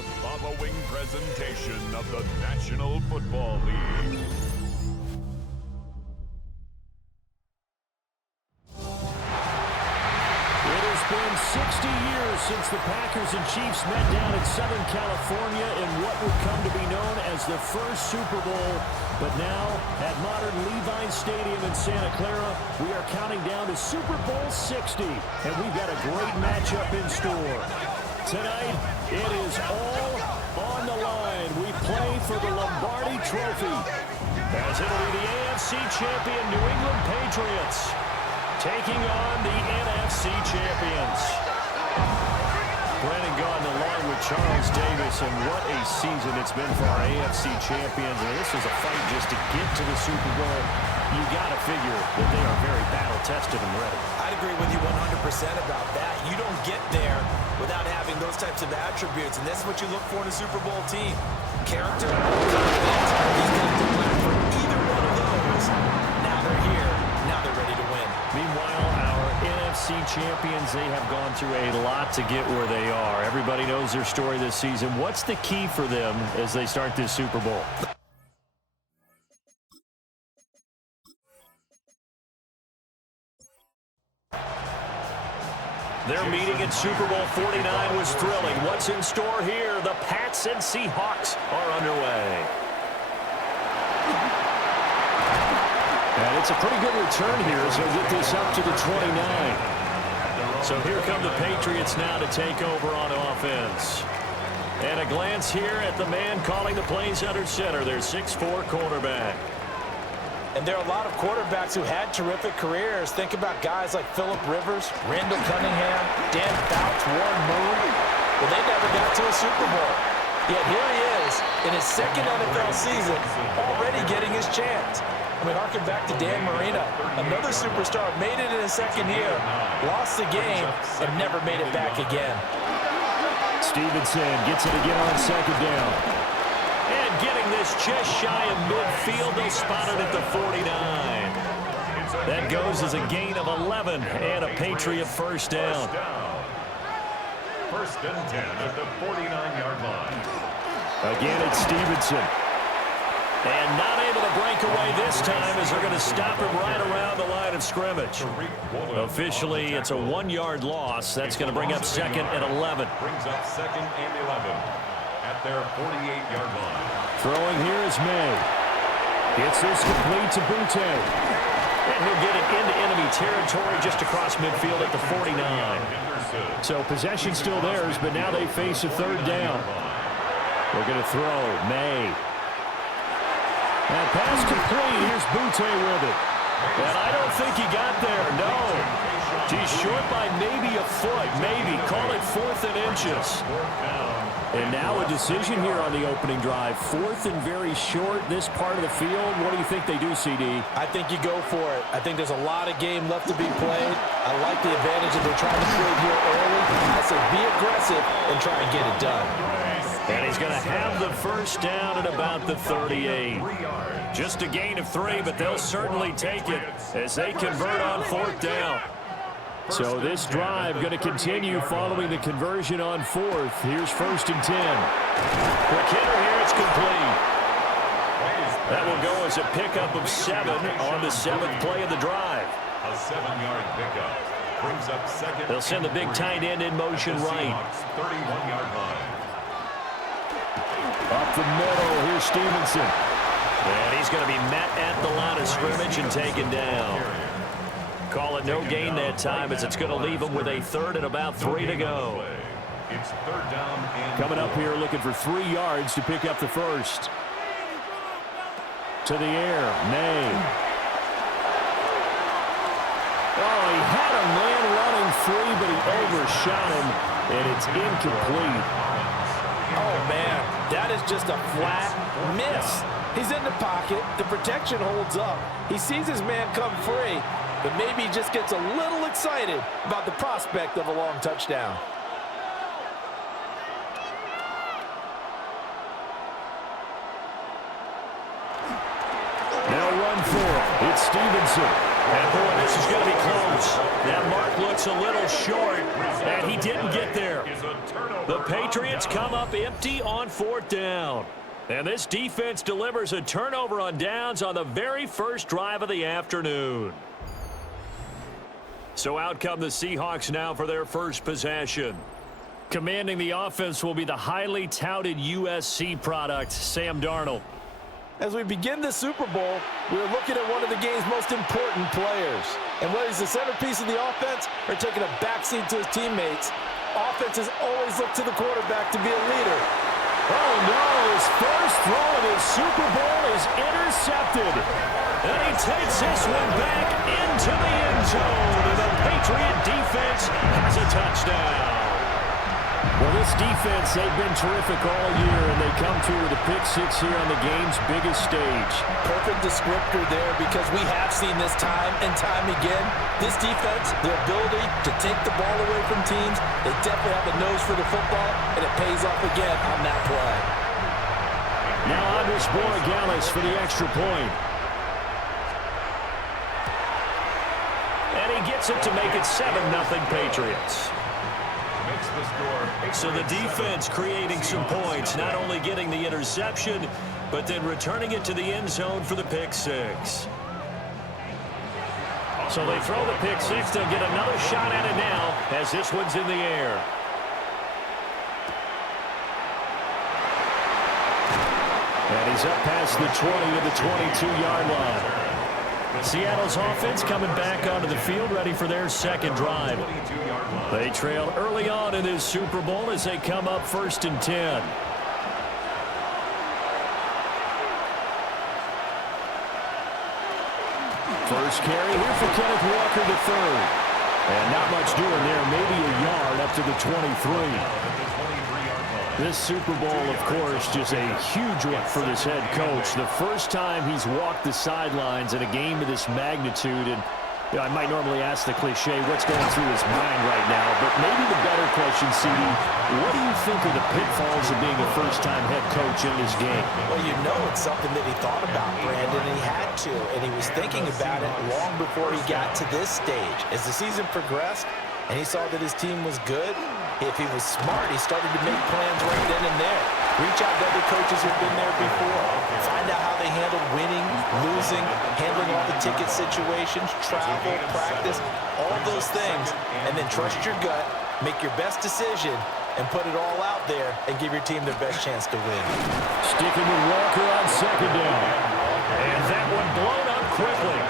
The following presentation of the National Football League. It has been 60 years since the Packers and Chiefs met down in Southern California in what would come to be known as the first Super Bowl. But now, at modern Levi Stadium in Santa Clara, we are counting down to Super Bowl 60. And we've got a great matchup in store. Tonight, it is all on the line. We play for the Lombardi Trophy, as it'll be the AFC champion New England Patriots taking on the NFC champions. Brandon Gaudin along with Charles Davis, and what a season it's been for our AFC champions. And this is a fight just to get to the Super Bowl. You got to figure that they are very battle-tested and ready. I'd agree with you 100% about that. You don't get there without having those types of attributes, and that's what you look for in a Super Bowl team. Character, confidence. These guys don't lack for either one of those. Now they're here. Now they're ready to win. Meanwhile, our NFC champions, they have gone through a lot to get where they are. Everybody knows their story this season. What's the key for them as they start this Super Bowl? Their meeting in Super Bowl 49 was thrilling. What's in store here? The Pats and Seahawks are underway. And it's a pretty good return here as they'll get this up to the 29. So here come the Patriots now to take over on offense. And a glance here at the man calling the plays under center, their 6'4" quarterback. And there are a lot of quarterbacks who had terrific careers. Think about guys like Phillip Rivers, Randall Cunningham, Dan Fouts, Warren Moon. But they never got to a Super Bowl. Yet here he is in his second NFL season, already getting his chance. I mean, harken back to Dan Marino. Another superstar made it in his second year, lost the game, and never made it back again. Stevenson gets it again on second down. And getting this just shy of midfield, they spot it at the 49. That goes as a gain of 11 and a Patriot first down. First and 10 at the 49-yard line. Again, it's Stevenson. And not able to break away this time as they're going to stop him right around the line of scrimmage. Officially, it's a 1-yard loss. That's going to bring up second and 11. Brings up second and 11 at their 48-yard line. Throwing here is May. Gets this complete to Butte. And he'll get it into enemy territory just across midfield at the 49. So possession still theirs, but now they face a third down. They're going to throw. May. And pass complete. Here's Butte with it. And I don't think he got there. No. He's short by maybe a foot. Maybe. Call it 4th and inches. And now a decision here on the opening drive. 4th and very short, this part of the field. What do you think they do, CD? I think you go for it. I think there's a lot of game left to be played. I like the advantage that they're trying to create here early. I say be aggressive and try and get it done. And he's going to have the first down at about the 38. Just a gain of 3, but they'll certainly take it as they convert on 4th down. So this drive going to continue following the conversion on 4th. Here's 1st and 10. Quick hitter here, it's complete. That will go as a pickup of 7 on the 7th play of the drive. A 7-yard pickup brings up second. They'll send the big tight end in motion right. 31-yard line. Up the middle, here's Stevenson. And he's going to be met at the line of scrimmage and taken down. Call it no gain that time as it's going to leave him with a 3rd and about 3 to go. It's 3rd down and coming up here looking for 3 yards to pick up the first. To the air, May. Oh, he had a man running free, but he overshot him, and it's incomplete. Oh, man, that is just a flat miss. He's in the pocket. The protection holds up. He sees his man come free, but maybe he just gets a little excited about the prospect of a long touchdown. Now run for it. It's Stevenson. And boy, this is going to be close. That mark looks looks a little short, and he didn't get there. The Patriots come up empty on 4th down. And this defense delivers a turnover on downs on the very first drive of the afternoon. So out come the Seahawks now for their first possession. Commanding the offense will be the highly touted USC product, Sam Darnold. As we begin the Super Bowl, we're looking at one of the game's most important players. And whether he's the centerpiece of the offense or taking a backseat to his teammates, offenses always look to the quarterback to be a leader. Oh, no, his first throw of his Super Bowl is intercepted. And he takes this one back into the end zone. And the Patriot defense has a touchdown. Well, this defense, they've been terrific all year, and they come through with a pick six here on the game's biggest stage. Perfect descriptor there, because we have seen this time and time again. This defense, their ability to take the ball away from teams, they definitely have a nose for the football, and it pays off again on that play. Now Andres Borregales for the extra point. And he gets it to make it 7-0 Patriots. So the defense creating some points, not only getting the interception, but then returning it to the end zone for the pick six. So they throw the pick six. They'll get another shot at it now as this one's in the air. And he's up past the 20 to the 22-yard line. Seattle's offense coming back onto the field, ready for their second drive. They trail early on in this Super Bowl as they come up 1st and 10. First carry here for Kenneth Walker III. And not much doing there, maybe a yard up to the 23. This Super Bowl, of course, just a huge one for this head coach. The first time he's walked the sidelines in a game of this magnitude. And I might normally ask the cliche, what's going through his mind right now? But maybe the better question, CD, what do you think are the pitfalls of being a first-time head coach in this game? Well, you know it's something that he thought about, Brandon, and he had to. And he was thinking about it long before he got to this stage. As the season progressed and he saw that his team was good, if he was smart, he started to make plans right then and there. Reach out to other coaches who've been there before. Find out how they handled winning, losing, handling all the ticket situations, travel, practice, all those things. And then trust your gut, make your best decision, and put it all out there and give your team their best chance to win. Sticking with Walker on 2nd down. And that one blown up quickly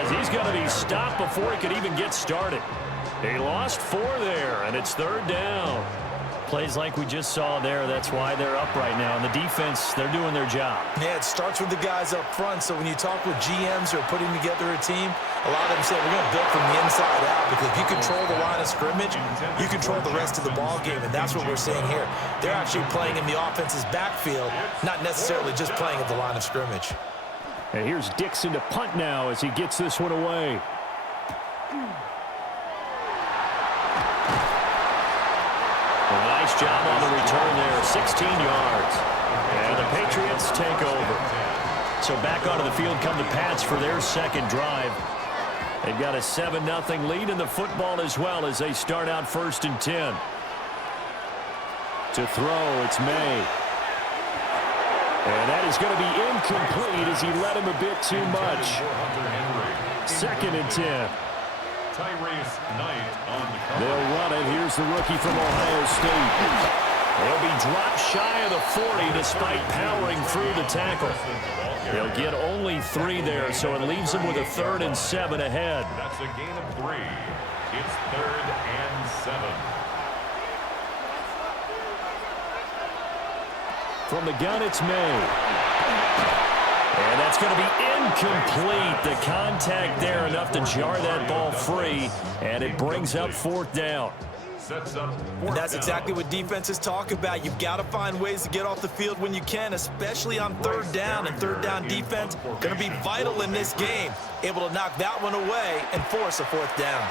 as he's going to be stopped before he could even get started. He lost 4 there, and it's 3rd down. Plays like we just saw there, that's why they're up right now. And the defense, they're doing their job. Yeah, it starts with the guys up front. So when you talk with GMs who are putting together a team, a lot of them say we're going to build from the inside out, because if you control the line of scrimmage, you control the rest of the ball game, and that's what we're seeing here. They're actually playing in the offense's backfield, not necessarily just playing at the line of scrimmage. And here's Dixon to punt now as he gets this one away. Nice job on the return there, 16 yards. And the Patriots take over. So back onto the field come the Pats for their second drive. They've got a 7-0 lead in the football as well as they start out 1st and 10. To throw, it's May. And that is going to be incomplete as he led him a bit too much. 2nd and 10. They'll run it. Here's the rookie from Ohio State. They'll be dropped shy of the 40 despite powering through the tackle. They'll get only 3 there, so it leaves them with a 3rd and 7 ahead. That's a gain of 3. It's 3rd and 7. From the gun, it's May. And that's going to be incomplete. The contact there enough to jar that ball free, and it brings up 4th down. And that's exactly what defenses talk about. You've got to find ways to get off the field when you can, especially on 3rd down. And 3rd down defense going to be vital in this game. Able to knock that one away and force a 4th down.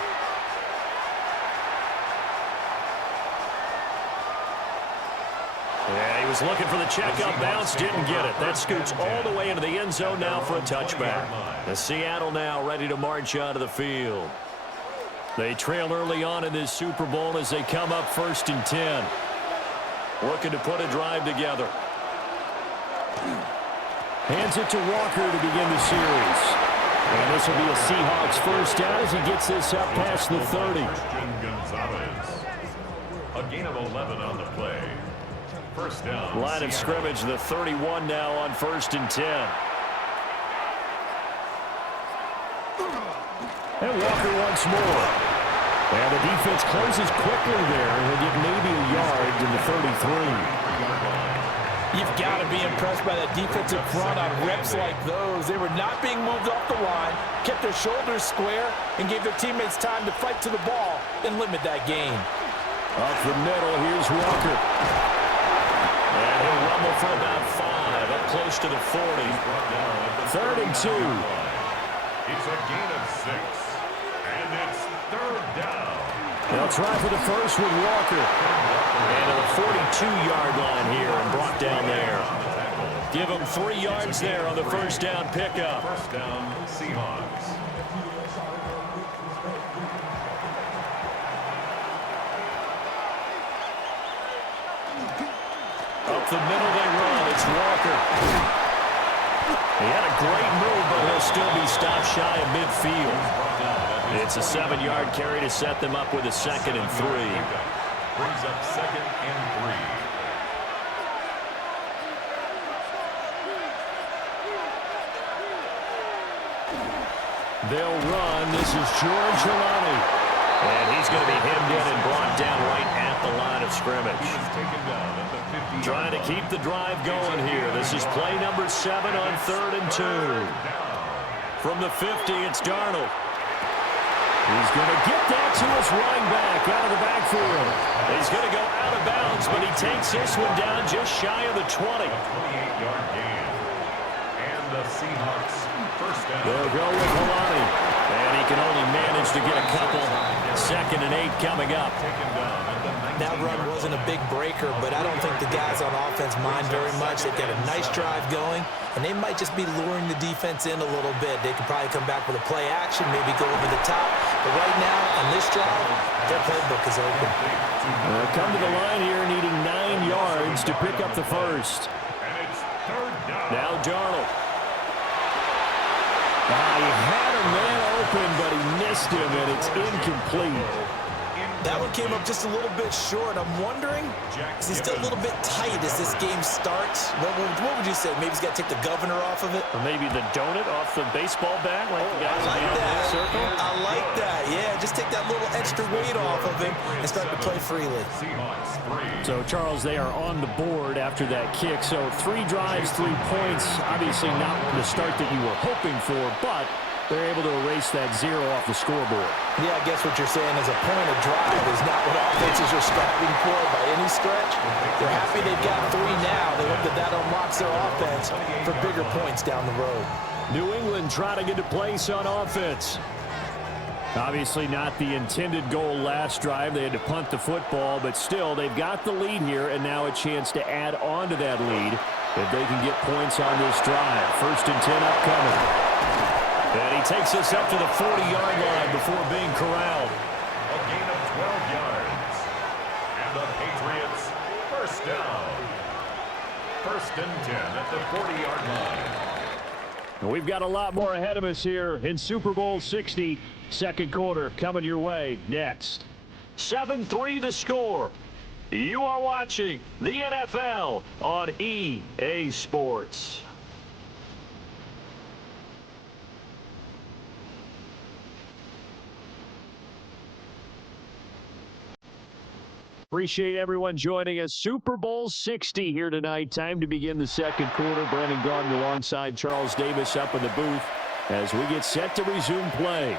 Yeah, he was looking for the checkup bounce, didn't get it. That scoots all the way into the end zone now for a touchback. The Seattle now ready to march onto the field. They trail early on in this Super Bowl as they come up 1st and 10. Looking to put a drive together. Hands it to Walker to begin the series. And this will be a Seahawks first down as he gets this up past the 30. A gain of 11 on the play. First down. Line of scrimmage, the 31 now on 1st and 10. And Walker once more. And the defense closes quickly there. And he'll get maybe a yard to the 33. You've got to be impressed by that defensive front on reps like those. They were not being moved off the line, kept their shoulders square, and gave their teammates time to fight to the ball and limit that gain. Up the middle, here's Walker. And he'll rumble for about 5, up close to the 40. 3rd and 2. It's a gain of 6. And it's 3rd down. They'll try for the first with Walker. And to the 42-yard line here and brought down there. Give him 3 yards there on the first down pickup. First down, Seahawks. Up the middle they run. It's Walker. He had a great move, but he'll still be stopped shy of midfield. It's a 7-yard carry to set them up with a 2nd and 3. Brings up 2nd and 3. They'll run. This is George Helani. And he's going to be hemmed in and brought down right at the line of scrimmage. Trying to keep the drive going here. This is play number 7 on 3rd and 2. From the 50, it's Darnold. He's going to get that to his running back out of the backfield. He's going to go out of bounds, but he takes this one down just shy of the 20. 28-yard gain. And the Seahawks first down. They'll go with Helani. And he can only manage to get a couple. 2nd and 8 coming up. That run wasn't a big breaker, but I don't think the guys on offense mind very much. They've got a nice drive going, and they might just be luring the defense in a little bit. They could probably come back with a play action, maybe go over the top. But right now, on this drive, their playbook is open. They'll come to the line here needing 9 yards to pick up the first. And it's 3rd down. Now Darnold. He had a man open, but he missed him, and it's incomplete. That one came up just a little bit short. I'm wondering, is he still a little bit tight as this game starts? What would you say? Maybe he's got to take the governor off of it? Or maybe the donut off the baseball bat, like the guys I like in the that. circle? I like that. Yeah, just take that little extra weight off of him and start to play freely. So, Charles, they are on the board after that kick. So, 3 drives, 3 points. Obviously not the start that you were hoping for, but they're able to erase that 0 off the scoreboard. Yeah, I guess what you're saying is a point of drive is not what offenses are striving for by any stretch. They're happy they've got 3 now. They hope that that unlocks their offense for bigger points down the road. New England trying to get a place on offense. Obviously not the intended goal last drive. They had to punt the football, but still they've got the lead here and now a chance to add on to that lead if they can get points on this drive. 1st and 10 upcoming. And he takes us up to the 40-yard line before being corralled. A gain of 12 yards. And the Patriots first down. 1st and 10 at the 40-yard line. We've got a lot more ahead of us here in Super Bowl 60. 2nd quarter coming your way next. 7-3 the score. You are watching the NFL on EA Sports. Appreciate everyone joining us. Super Bowl 60 here tonight. Time to begin the 2nd quarter. Brandon Gaudin alongside Charles Davis up in the booth as we get set to resume play.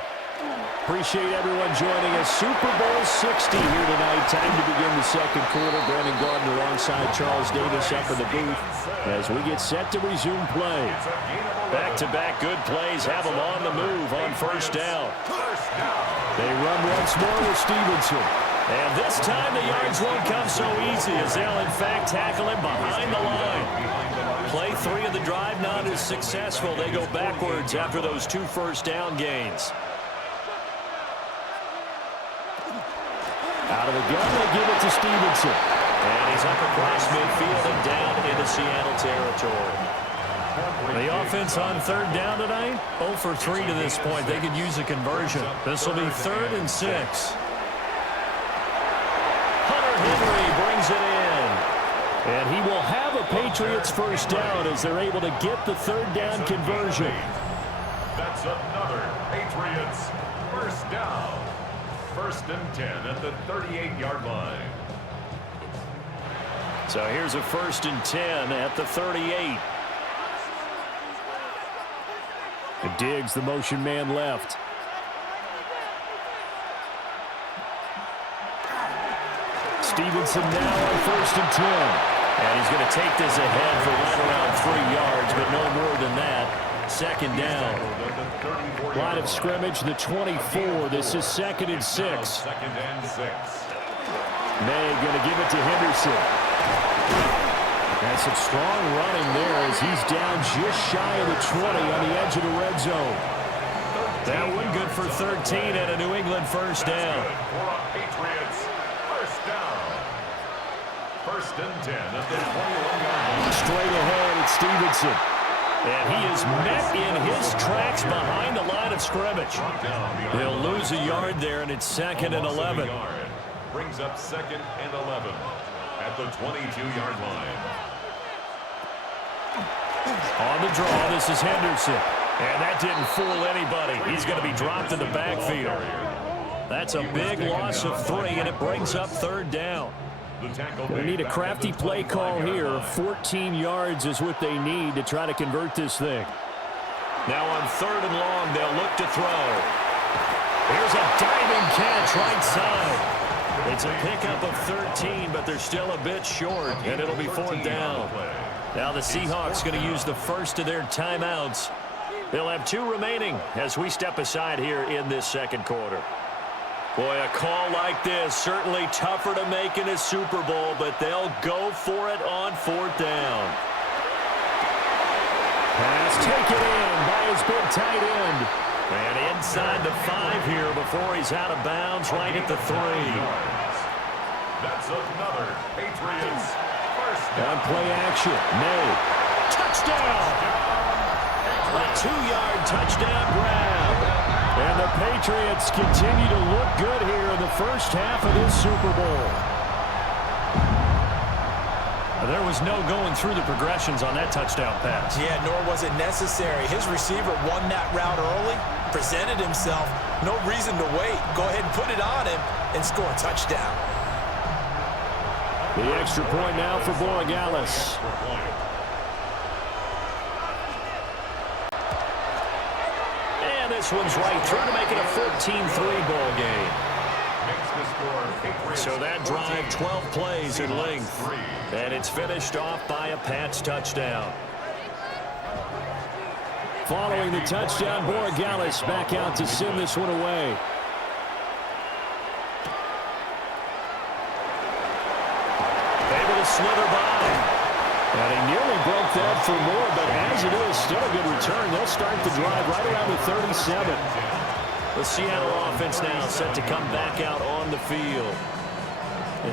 Appreciate everyone joining us. Super Bowl 60 here tonight. Time to begin the 2nd quarter. Brandon Gaudin alongside Charles Davis up in the booth as we get set to resume play. Back-to-back good plays have them on the move on 1st down. They run once more with Stevenson. And this time the yards won't come so easy as they'll in fact tackle him behind the line. Play 3 of the drive not as successful. They go backwards after those 2 first down gains. Out of the gun, they give it to Stevenson. And he's up across midfield and down into Seattle territory. The offense on third down tonight, 0 for 3 to this point. They could use a conversion. This will be 3rd and 6. Hunter Henry brings it in. And he will have a Patriots first down as they're able to get the third down conversion. That's another Patriots first down. 1st and 10 at the 38-yard line. So here's a 1st and 10 at the 38. Diggs, the motion man left. Stevenson now on 1st and 10. And he's going to take this ahead for right around 3 yards, but no more than that. 2nd down. Line of scrimmage, the 24. This is 2nd and 6. 2nd and 6. May going to give it to Henderson. And some strong running there as he's down just shy of the 20 on the edge of the red zone. That one good for 13 and a New England first down. For a Patriots first down. 1st and 10 at the 21-yard line. Straight ahead, it's Stevenson. And he is met in his tracks behind the line of scrimmage. They'll lose a yard there, and it's 2nd and 11. Brings up 2nd and 11 at the 22-yard line. On the draw, this is Henderson. And that didn't fool anybody. He's going to be dropped in the backfield. That's a big loss of 3, and it brings up 3rd down. They need a crafty play call here. 14 yards is what they need to try to convert this thing. Now on 3rd and long, they'll look to throw. Here's a diving catch right side. It's a pickup of 13, but they're still a bit short, and it'll be 4th down. Now the Seahawks going to use the first of their timeouts. They'll have 2 remaining as we step aside here in this 2nd quarter. Boy, a call like this, certainly tougher to make in a Super Bowl, but they'll go for it on 4th down. Pass taken in by his big tight end. And inside the 5 here before he's out of bounds right at the 3. That's another Patriots first down. On play action, May. Touchdown! A 2-yard touchdown grab. And the Patriots continue to look good here in the first half of this Super Bowl. There was no going through the progressions on that touchdown pass. Yeah, nor was it necessary. His receiver won that route early, presented himself. No reason to wait. Go ahead and put it on him and score a touchdown. The extra point now for Borregales. And this one's right through to make it a 14-3 ball game. So that drive, 12 plays in length. And it's finished off by a Pats touchdown. Following the touchdown, Borregales back out to send this one away. Able to slither by. And he nearly broke that for more, but as it is, still a good return. They'll start the drive right around the 37. The Seattle offense now set to come back out on the field.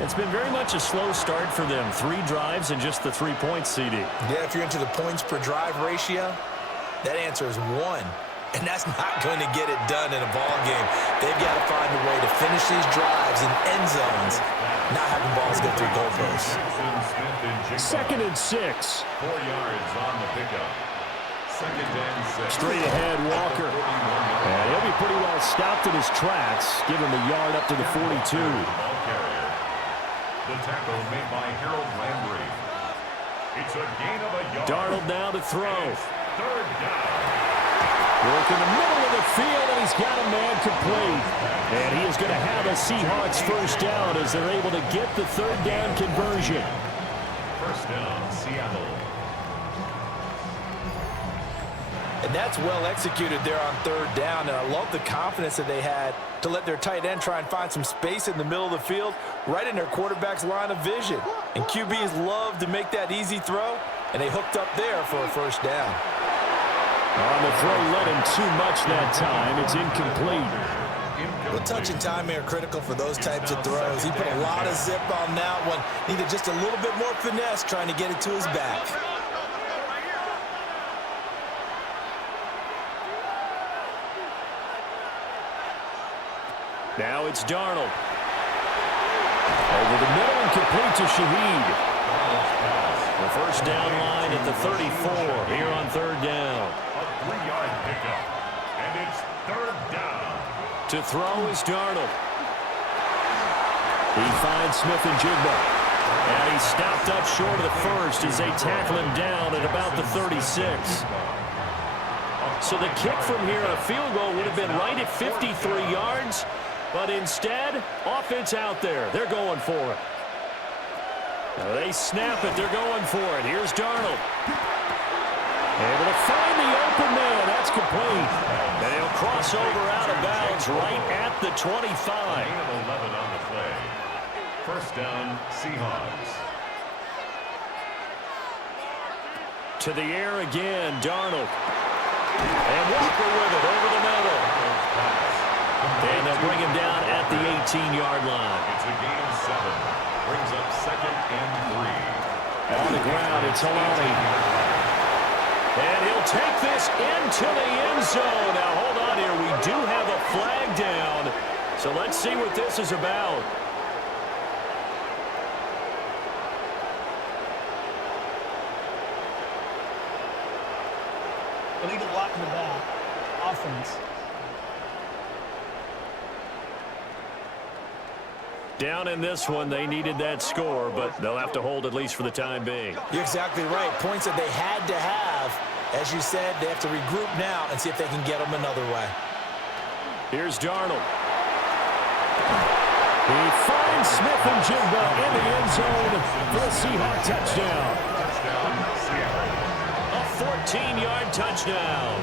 It's been very much a slow start for them. 3 drives and just the 3 points, CD. Yeah, if you're into the points per drive ratio, that answer is 1. And that's not going to get it done in a ball game. They've got to find a way to finish these drives in end zones, not having balls go through goalposts. 2nd and 6. 4 yards on the pickup. 2nd and 6. Straight ahead, Walker. And he'll be pretty well stopped in his tracks. Give him the yard up to the 42. The tackle made by Harold Landry. It's a gain of a yard. Darnold now to throw. 3rd down. Work in the middle of the field, and he's got a man complete. And he is going to have a Seahawks first down as they're able to get the 3rd down conversion. First down, Seattle. And that's well executed there on 3rd down. And I love the confidence that they had to let their tight end try and find some space in the middle of the field, right in their quarterback's line of vision. And QBs love to make that easy throw, and they hooked up there for a first down. On the throw, led him too much that time. It's incomplete. Well, touch and timing are critical for those types of throws. He put a lot of zip on that one. Needed just a little bit more finesse trying to get it to his back. Now it's Darnold. Over the middle and complete to Shaheed. The first down line at the 34 here on third down. A 3-yard pickup, and it's third down. To throw is Darnold. He finds Smith-njigba. And he's stopped up short of the first as they tackle him down at about the 36. So the kick from here, a field goal, would have been right at 53 yards. But instead, offense out there. They're going for it. Now they snap it. They're going for it. Here's Darnold. Able to find the open man. That's complete. And he'll cross over out of bounds right at the 25. 11 on the play. First down, Seahawks. To the air again, Darnold. And Walker with it over the middle. And they'll bring him down at the 18-yard line. It's a gain of 7. Brings up 2nd and 3. On the ground, it's Alani. And he'll take this into the end zone. Now, hold on here. We do have a flag down. So let's see what this is about. Illegal block in the back. Offense. Down in this one, they needed that score, but they'll have to hold at least for the time being. You're exactly right. Points that they had to have. As you said, they have to regroup now and see if they can get them another way. Here's Darnold. He finds Smith-njigba in the end zone for a Seahawks touchdown. A 14-yard touchdown.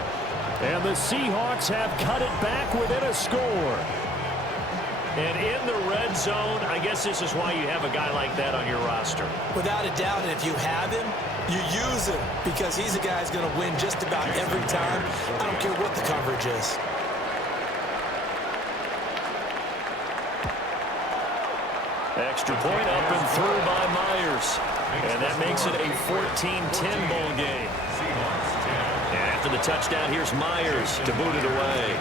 And the Seahawks have cut it back within a score. And in the red zone, I guess this is why you have a guy like that on your roster. Without a doubt, and if you have him, you use him because he's a guy who's going to win just about every time. I don't care what the coverage is. Extra point up and through by Myers. And that makes it a 14-10 ball game. And after the touchdown, here's Myers to boot it away.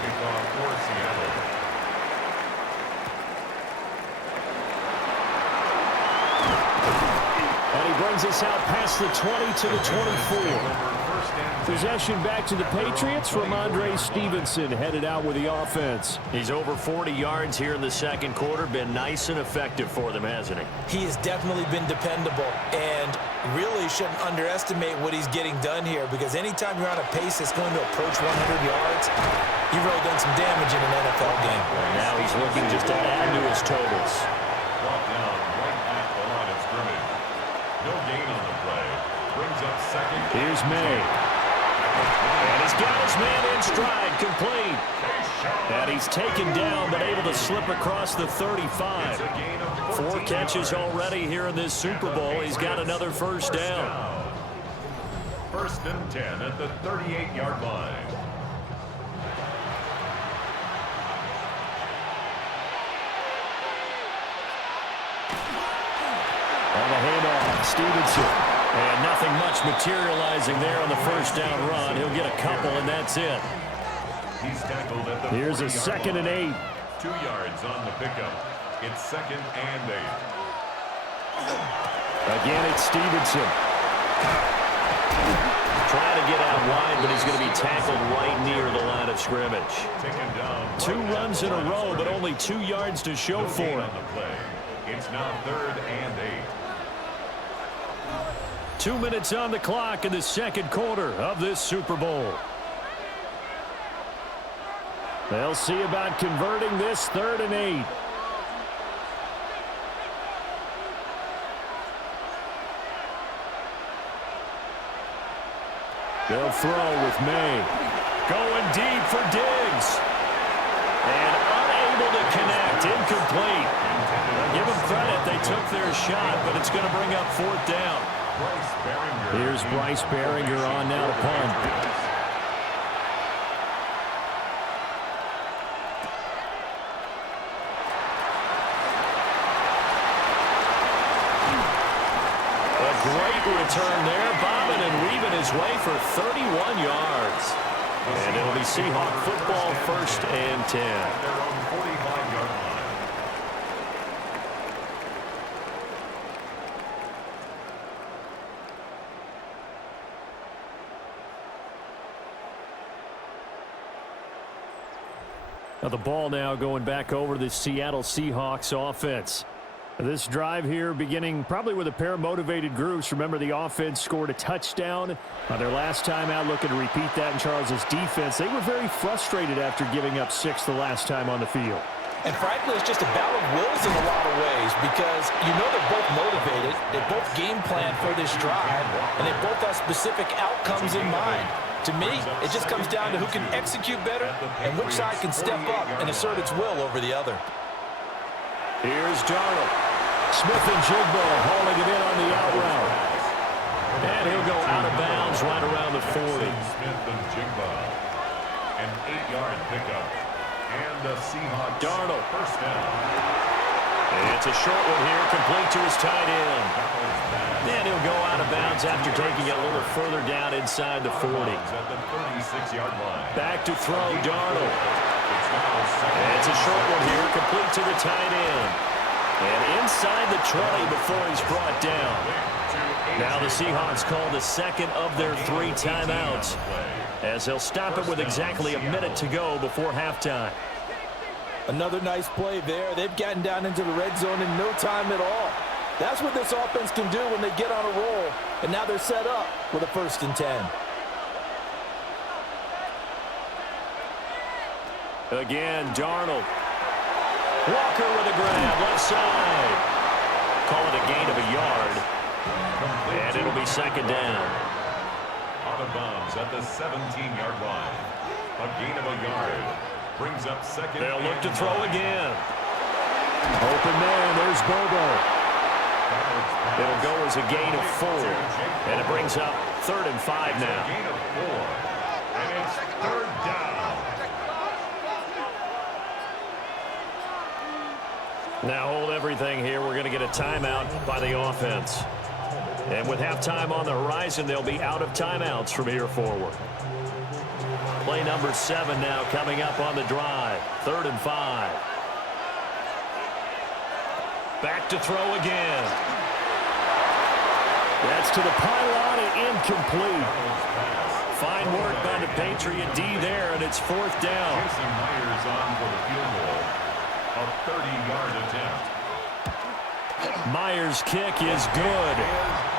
Brings us out past the 20 to the 24. Possession back to the Patriots from Andre Stevenson, headed out with the offense. He's over 40 yards here in the second quarter. Been nice and effective for them, hasn't he? He has definitely been dependable and really shouldn't underestimate what he's getting done here because anytime you're on a pace that's going to approach 100 yards, you've really done some damage in an NFL game. Now he's looking just to add to his totals. Brought down right at the line of scrimmage. No gain on the play. Brings up 2nd. Here's May. And he's got his man in stride, complete. And he's taken down, but able to slip across the 35. 4 catches already here in this Super Bowl. He's got another first down. First and 10 at the 38-yard line. On the handoff, Stevenson. And nothing much materializing there on the first down run. He'll get a couple, and that's it. He's tackled at the Here's a 2nd and 8. 2 yards on the pickup. It's 2nd and 8. Again, it's Stevenson. Trying to get out wide, but he's going to be tackled right near the line of scrimmage. Taken down. 2 runs in a row, but only 2 yards to show for it. It's now 3rd and 8. 2 minutes on the clock in the second quarter of this Super Bowl. They'll see about converting this 3rd and 8. They'll throw with May. Going deep for Diggs. And unable to connect. Incomplete. Give them credit. They took their shot, but it's going to bring up 4th down. Here's Bryce Baringer on now to punt. great return there, bobbing and weaving his way for 31 yards. And it'll be Seahawk football, 1st and 10. Their own 45-yard line. Now the ball now going back over to the Seattle Seahawks offense. This drive here beginning probably with a pair of motivated groups. Remember, the offense scored a touchdown on their last time out, looking to repeat that in Charles's defense. They were very frustrated after giving up 6 the last time on the field. And frankly, it's just a battle of wills in a lot of ways because you know they're both motivated, they both game plan for this drive, and they both have specific outcomes in mind. To me, it just comes down to who can execute better and which side can step up and assert its will over the other. Here's Darnold. Smith-njigba hauling it in on the out route. And he'll go out of bounds right around the 40. Smith-njigba. An 8-yard pickup. And the Seahawks Darnold. 1st down. It's a short one here, complete to his tight end. And he'll go out of bounds after taking it a little further down inside the 40. At the 36-yard line. Back to throw, Darnold. And it's a short one here, complete to the tight end. And inside the 20 before he's brought down. Now the Seahawks call the second of their 3 timeouts, as they'll stop it with exactly a minute to go before halftime. Another nice play there. They've gotten down into the red zone in no time at all. That's what this offense can do when they get on a roll. And now they're set up with a 1st and 10. Again, Darnold. Walker with a grab, left side. Call it a gain of a yard. And it'll be 2nd down. Out of bounds at the 17-yard line. A gain of a yard. Brings up 2nd. They'll look to throw again. Open man, there's Bobo. It'll go as a gain of 4. And it brings up 3rd and 5 now. Gain of 4. And it's 3rd down. Now hold everything here. We're going to get a timeout by the offense. And with halftime on the horizon, they'll be out of timeouts from here forward. Play number 7 now coming up on the drive. 3rd and 5. Back to throw again. That's to the pylon and incomplete. Fine work by the Patriot D there, and it's 4th down. Jason Myers on for the field goal. A 30-yard attempt. Myers' kick is good.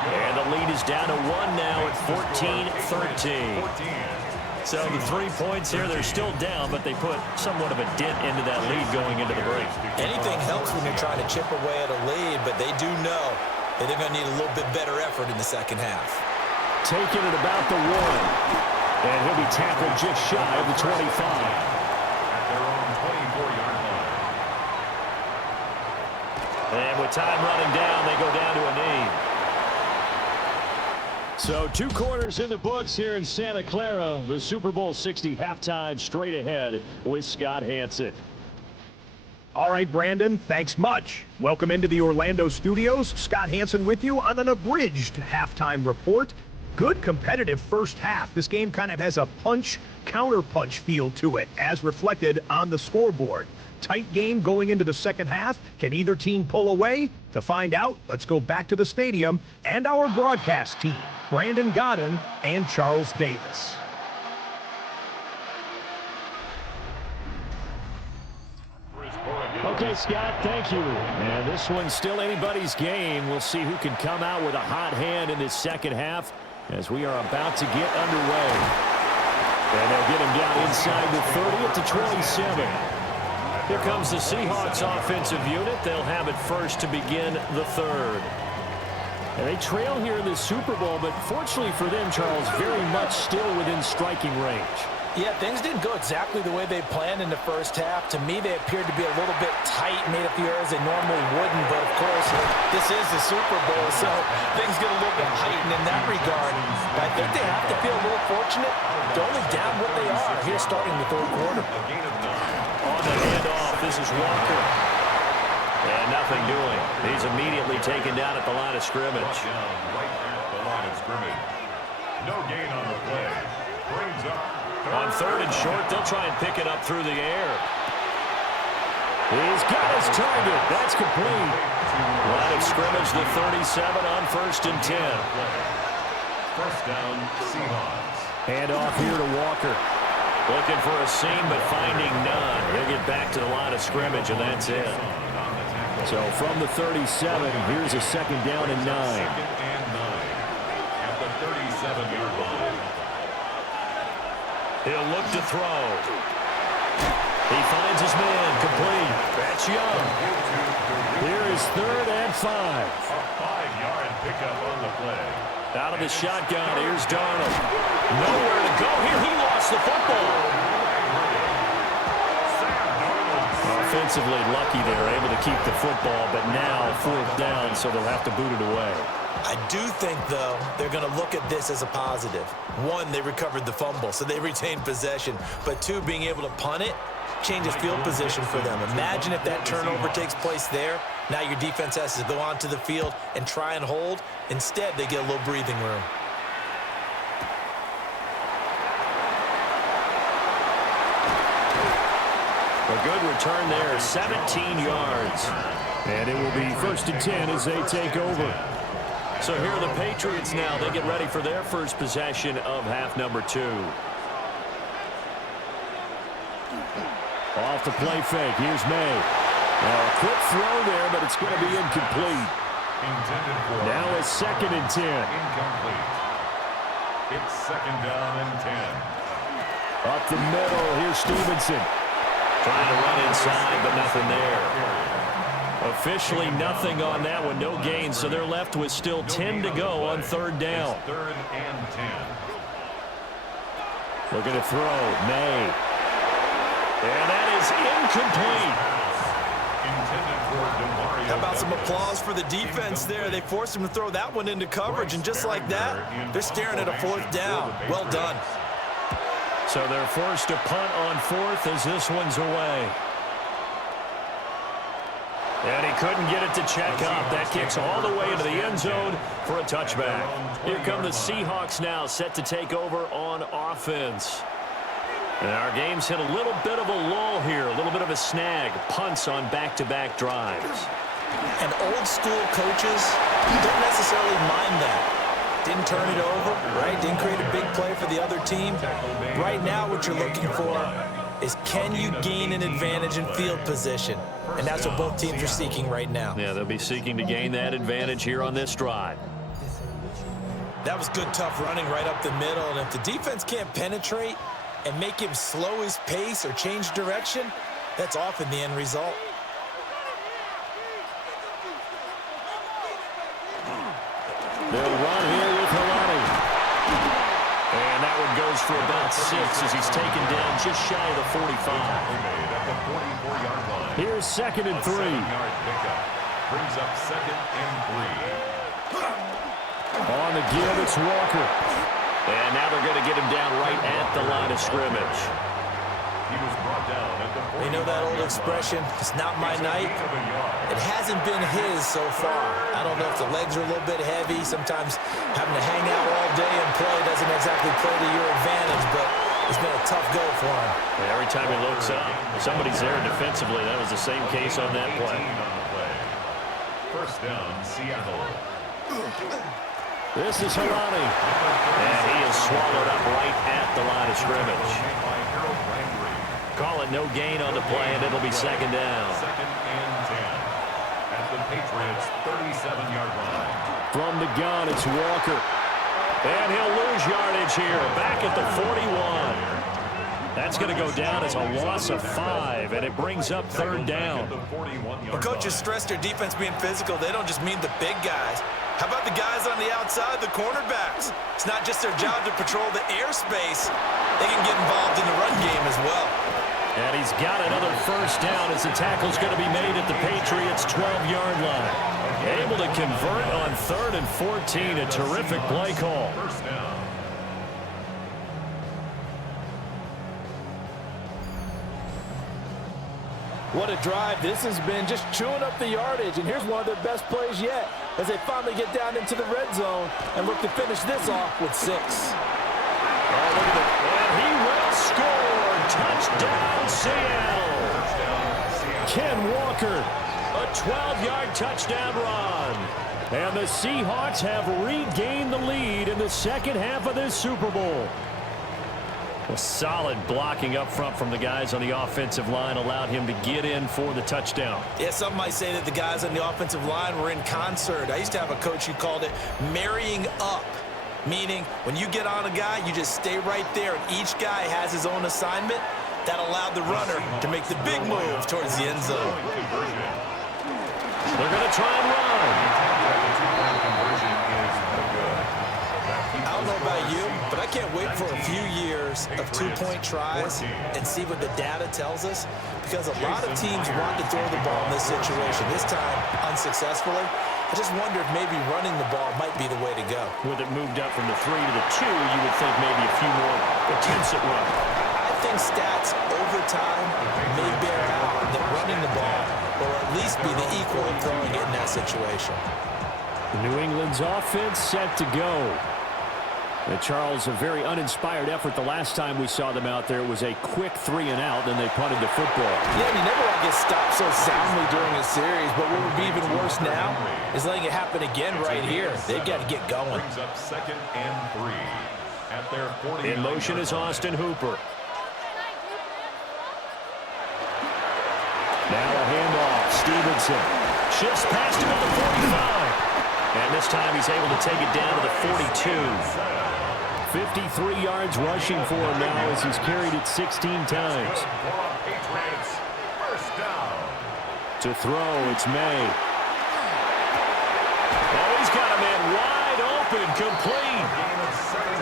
And the lead is down to 1 now at 14-13. So the 3 points here, they're still down, but they put somewhat of a dent into that lead going into the break. Anything helps when you're trying to chip away at a lead, but they do know that they're going to need a little bit better effort in the second half. Taking it about the 1. And he'll be tackled just shy of the 25. At their own 24-yard line. And with time running down, they go down to a knee. So 2 quarters in the books here in Santa Clara. The Super Bowl 60 halftime straight ahead with Scott Hanson. All right, Brandon, thanks much. Welcome into the Orlando studios. Scott Hanson with you on an abridged halftime report. Good competitive first half. This game kind of has a punch-counter-punch feel to it, as reflected on the scoreboard. Tight game going into the second half. Can either team pull away? To find out, let's go back to the stadium and our broadcast team, Brandon Godden and Charles Davis. Okay, Scott, thank you. And this one's still anybody's game. We'll see who can come out with a hot hand in this second half as we are about to get underway. And they'll get him down inside the 30 at the 27. Here comes the Seahawks offensive unit. They'll have it first to begin the 3rd. And they trail here in the Super Bowl, but fortunately for them, Charles, very much still within striking range. Yeah, things didn't go exactly the way they planned in the first half. To me, they appeared to be a little bit tight, made a few errors they normally wouldn't. But, of course, this is the Super Bowl, so things get a little bit heightened in that regard. But I think they have to feel a little fortunate. They're only down what they are here starting the 3rd quarter. On the handoff, this is Walker. And nothing doing. He's immediately taken down at the line of scrimmage. Right at the line of scrimmage. No gain on the play. Brings up on third and short, they'll try and pick it up through the air. He's got his target. That's complete. Line of scrimmage, the 37 on 1st and 10. First down, Seahawks. Hand off here to Walker. Looking for a seam, but finding none. He'll get back to the line of scrimmage, and that's it. So from the 37, here's a 2nd down and 9. Second and 9 at the 37-yard line. He'll look to throw. He finds his man, complete. That's Young. Here is 3rd and 5. A 5-yard pickup on the play. Out of the shotgun, here's Darnold. Nowhere to go here. He lost the football. Offensively lucky they're able to keep the football, but now 4th down, so they'll have to boot it away. I do think, though, they're going to look at this as a positive. 1, they recovered the fumble, so they retained possession. But 2, being able to punt it changes field position for them. Imagine if that turnover takes place there. Now your defense has to go onto the field and try and hold. Instead, they get a little breathing room. A good return there, 17 yards. And it will be 1st and 10 as they take over. So here are the Patriots now. They get ready for their first possession of half number 2. Off the play fake. Here's May. Now a quick throw there, but it's going to be incomplete. Now a 2nd and 10. Incomplete. It's 2nd down and 10. Up the middle. Here's Stevenson. Trying to run inside, but nothing there. Officially nothing on that one. No gain, so they're left with still 10 to go on 3rd down. 3rd and 10. Looking to throw. May. And that is incomplete. How about some applause for the defense there? They forced him to throw that one into coverage, and just like that, they're staring at a 4th down. Well done. So they're forced to punt on 4th as this one's away. And he couldn't get it to check up. That kicks all the way into the end zone for a touchback. Here come the Seahawks now, set to take over on offense. And our game's hit a little bit of a lull here, a little bit of a snag. Punts on back-to-back drives. And old-school coaches don't necessarily mind that. Didn't turn it over, right? Didn't create a big play for the other team. Right now what you're looking for is can you gain an advantage in field position? And that's what both teams are seeking right now. Yeah, they'll be seeking to gain that advantage here on this drive. That was good, tough running right up the middle. And if the defense can't penetrate and make him slow his pace or change direction, that's often the end result. They'll run here with Helani. And that one goes for about 6 as he's taken down just shy of the 45. Here's 2nd and 3. Brings up 2nd and 3. On the give, it's Walker. And now they're going to get him down right at the line of scrimmage. He was brought down at the 40. You know that old expression, it's not my night? It hasn't been his so far. I don't know if the legs are a little bit heavy. Sometimes having to hang out all day and play doesn't exactly play to your advantage, but it's been a tough go for him. Every time he looks up, somebody's there defensively. That was the same case on that play. First down, Seattle. This is Helani. And he is swallowed up right at the line of scrimmage. Call it no gain on the play, and it'll be 2nd down. 2nd and 10 at the Patriots' 37-yard line. From the gun, it's Walker. And he'll lose yardage here, back at the 41. That's going to go down as a loss of 5, and it brings up 3rd down. When coaches stress their defense being physical, they don't just mean the big guys. How about the guys on the outside, the cornerbacks? It's not just their job to patrol the airspace. They can get involved in the run game as well. And he's got another 1st down as the tackle's going to be made at the Patriots' 12-yard line. Able to convert on 3rd and 14. A terrific play call. First down. What a drive this has been, just chewing up the yardage. And here's one of their best plays yet as they finally get down into the red zone and look to finish this off with 6. Oh, look at it. And he will score. Touchdown, Seattle. Ken Walker, a 12-yard touchdown run. And the Seahawks have regained the lead in the second half of this Super Bowl. Well, solid blocking up front from the guys on the offensive line allowed him to get in for the touchdown. Yeah, some might say that the guys on the offensive line were in concert. I used to have a coach who called it marrying up, meaning when you get on a guy, you just stay right there, and each guy has his own assignment. That allowed the runner to make the big move towards the end zone. They're going to try and run. I don't know about you, but I can't wait for a few years of two-point tries and see what the data tells us, because a lot of teams want to throw the ball in this situation. This time, unsuccessfully. I just wonder if maybe running the ball might be the way to go. With it moved up from the 3 to the 2, you would think maybe a few more attempts at running. I think stats over time may bear out that running the ball will at least be the equal of throwing it in that situation. New England's offense set to go. And Charles, a very uninspired effort the last time we saw them out there. It was a quick 3 and out, then they punted the football. Yeah, and you never want to get stopped so soundly during a series, but what would be even worse now is letting it happen again right here. They've got to get going. Brings up 2nd and 3 at their 40. In motion is Austin Hooper. Now a handoff. Stevenson shifts past him at the 45. And this time he's able to take it down to the 42. 53 yards rushing for him now as he's carried it 16 times. To throw, it's May. Oh, he's got a man wide open, complete.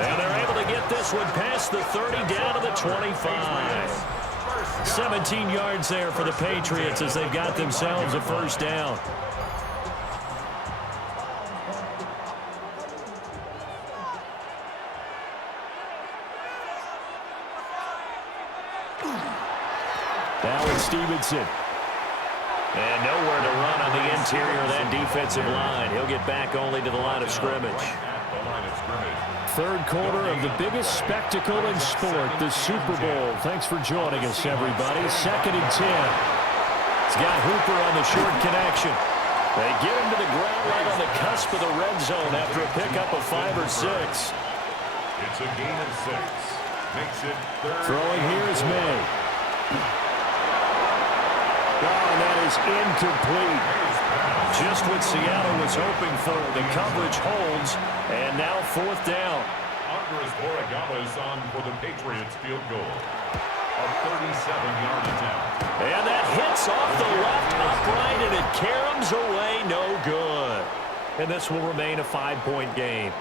And they're able to get this one past the 30 down to the 25. 17 yards there for the Patriots as they've got themselves a first down. Now it's Stevenson. And nowhere to run on the interior of that defensive line. He'll get back only to the line of scrimmage. Third quarter of the biggest spectacle in sport, the Super Bowl. Thanks for joining us, everybody. 2nd and 10. He's got Hooper on the short connection. They get him to the ground right on the cusp of the red zone after a pickup of 5 or 6. It's a gain of 6. Makes it 3rd. Throwing here is May. Oh, and that is incomplete. Just what Seattle was hoping for. The coverage holds, and now 4th down. Andres Borregales on for the Patriots field goal. A 37-yard attempt. And that hits off the left upright, and it caroms away, no good. And this will remain a 5-point game.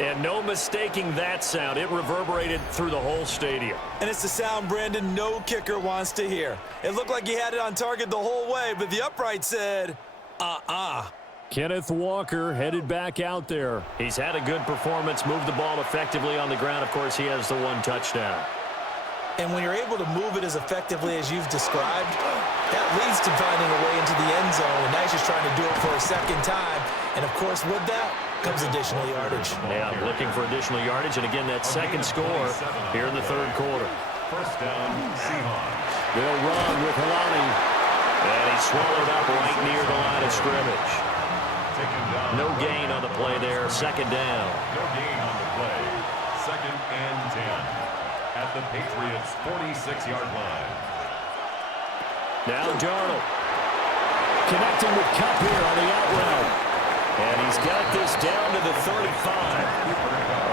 And no mistaking that sound. It reverberated through the whole stadium. And it's the sound, Brandon, no kicker wants to hear. It looked like he had it on target the whole way, but the upright said, Kenneth Walker headed back out there. He's had a good performance, moved the ball effectively on the ground. Of course, he has the 1 touchdown. And when you're able to move it as effectively as you've described, that leads to finding a way into the end zone. And now he's just trying to do it for a second time. And, of course, with that comes additional yardage. Yeah, looking for additional yardage. And, again, that second score here in the 3rd quarter. First down, Seahawks. They'll run with Helani. And he's swallowed up right near the line of scrimmage. No gain on the play there. 2nd down. No gain on the play. 2nd and 10 at the Patriots' 46-yard line. Now Darnold. Connecting with Kupp here on the out route. And he's got this down to the 35.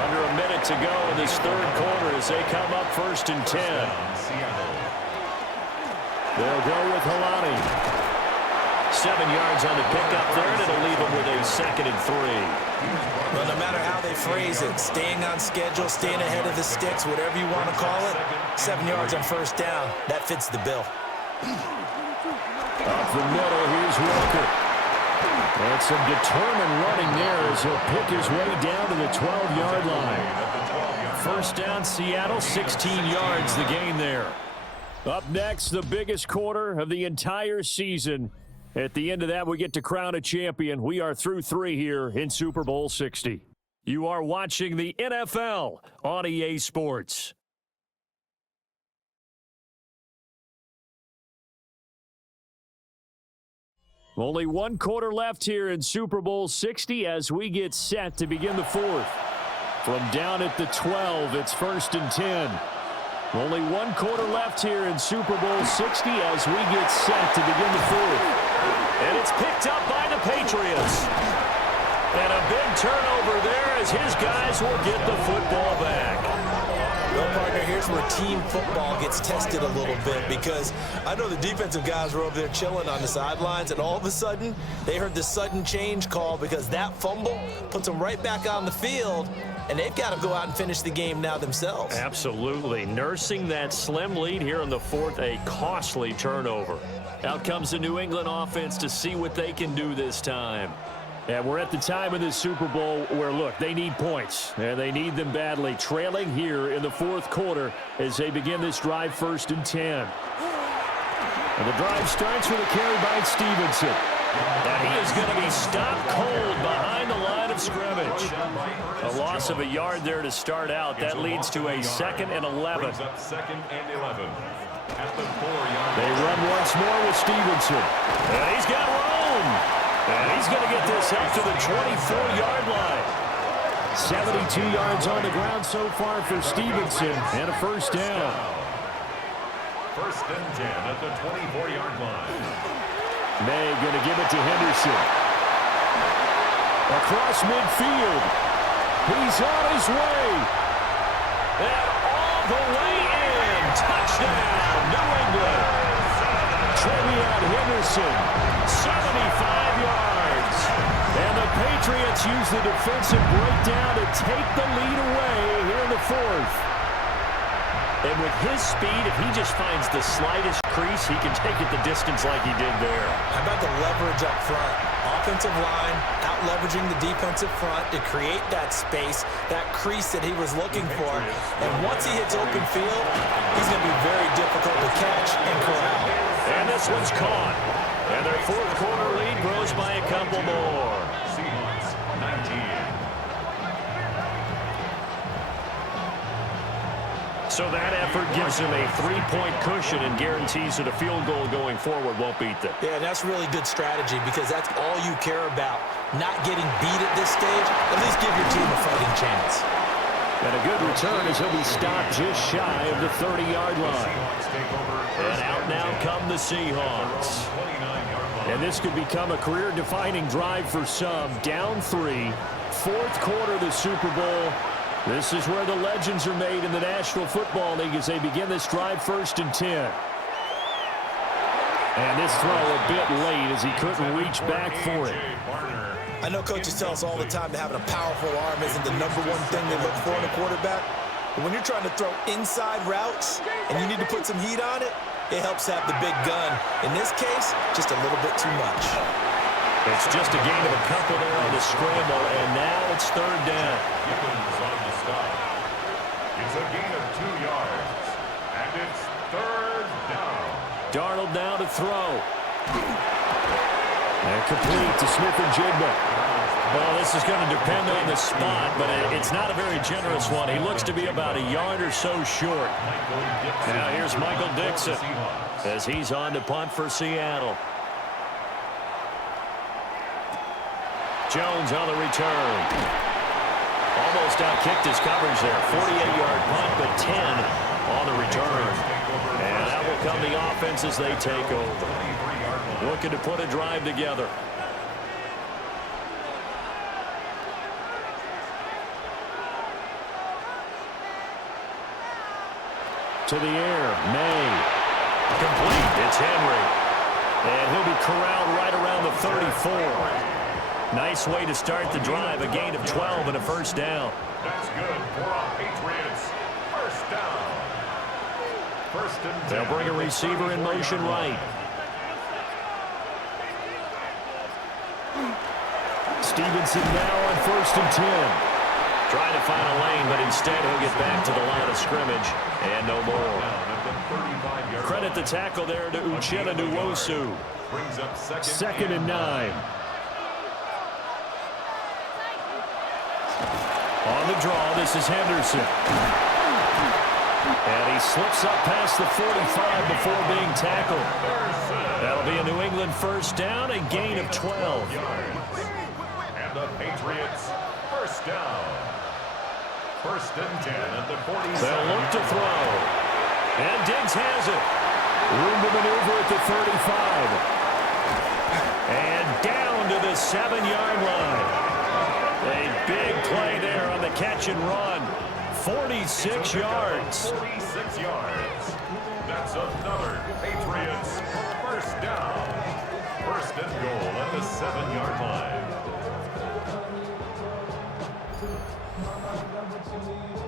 Under a minute to go in this 3rd quarter as they come up 1st and 10. They'll go with Helani. 7 yards on the pickup there, and it'll leave them with a 2nd and 3. Well, no matter how they phrase it, staying on schedule, staying ahead of the sticks, whatever you want to call it, 7 yards on 1st down, that fits the bill. Up the middle, here's Walker. And some determined running there as he'll pick his way down to the 12-yard line. 1st down, Seattle, 16 yards the gain there. Up next, the biggest quarter of the entire season. At the end of that, we get to crown a champion. We are through 3 here in Super Bowl 60. You are watching the NFL on EA Sports. Only 1 quarter left here in Super Bowl 60 as we get set to begin the 4th. From down at the 12, it's 1st and 10. Only 1 quarter left here in Super Bowl 60 as we get set to begin the 4th. And it's picked up by the Patriots. And a big turnover there as his guys will get the football back. Well, partner, here's where team football gets tested a little bit, because I know the defensive guys were over there chilling on the sidelines, and all of a sudden, they heard the sudden change call because that fumble puts them right back on the field, and they've got to go out and finish the game now themselves. Absolutely. Nursing that slim lead here in the 4th, a costly turnover. Out comes the New England offense to see what they can do this time. And we're at the time of this Super Bowl where, look, they need points, and they need them badly. Trailing here in the 4th quarter as they begin this drive, 1st and 10. And the drive starts with a carry by Stevenson. And he is going to be stopped cold behind the line of scrimmage. A loss of a yard there to start out. That leads to a 2nd and 11. They run once more with Stevenson. And he's got room. And he's going to get this up to the 24-yard line. 72 yards on the ground so far for Stevenson, and a 1st down. 1st and 10 at the 24-yard line. May going to give it to Henderson. Across midfield. He's on his way. And all the way in. Touchdown, New England. Trevion Henderson, 75 yards. And the Patriots use the defensive breakdown to take the lead away here in the 4th. And with his speed, if he just finds the slightest crease, he can take it the distance like he did there. How about the leverage up front? Offensive line out-leveraging the defensive front to create that space, that crease that he was looking for. And once he hits open field, he's going to be very difficult to catch and corral. And this one's caught. And their 4th quarter lead grows by a couple more. Seahawks 19. So that effort gives him a 3-point cushion and guarantees that a field goal going forward won't beat them. Yeah, that's really good strategy because that's all you care about. Not getting beat at this stage, at least give your team a fighting chance. And a good return as he'll be stopped just shy of the 30-yard line. And out now come the Seahawks. And this could become a career-defining drive for some. Down 3, 4th quarter of the Super Bowl. This is where the legends are made in the National Football League as they begin this drive, 1st and 10. And this throw a bit late as he couldn't reach back for it. I know coaches tell us all the time that having a powerful arm isn't the #1 thing they look for in a quarterback. But when you're trying to throw inside routes and you need to put some heat on it, it helps have the big gun. In this case, just a little bit too much. It's just a gain of a couple there on the scramble, and now it's 3rd down. It's a gain of 2 yards, and it's 3rd down. Darnold now to throw. And complete to Smith-njigba. Well, this is going to depend on the spot, but it's not a very generous one. He looks to be about a yard or so short. Now here's Michael Dixon as he's on to punt for Seattle. Jones on the return. Almost outkicked his coverage there. 48-yard punt, but 10 on the return. And that will come the offense as they take over. Looking to put a drive together. To the air, May. Complete, it's Henry. And he'll be corralled right around the 34. Nice way to start the drive, a gain of 12 and a 1st down. That's good for our Patriots. 1st down. 1st and 10. They'll bring a receiver in motion right. Stevenson now on 1st and 10. Trying to find a lane, but instead he'll get back to the line of scrimmage. And no more. Credit the tackle there to Uchenna Nwosu. Brings up Second and 9. On the draw, this is Henderson. And he slips up past the 45 before being tackled. That'll be a New England first down, a gain of 12. And the Patriots first down. First and 10 at the 47. They'll look to throw. And Diggs has it. Room to maneuver at the 35. And down to the 7-yard line. A big play there on the catch and run. 46 yards. 46 yards. That's another Patriots first down. First and goal at the 7-yard line.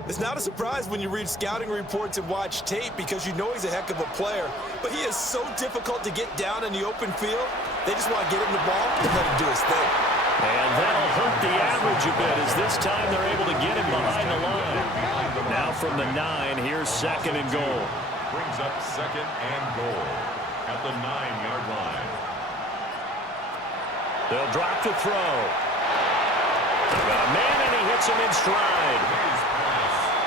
It's not a surprise when you read scouting reports and watch tape because you know he's a heck of a player. But he is so difficult to get down in the open field. They just want to get him the ball and let him do his thing. And that'll hurt the average a bit as this time they're able to get him behind the line. Now from the 9, here's second and goal. Brings up second and goal at the 9-yard line. They'll drop to throw. Got a man and he hits him in stride.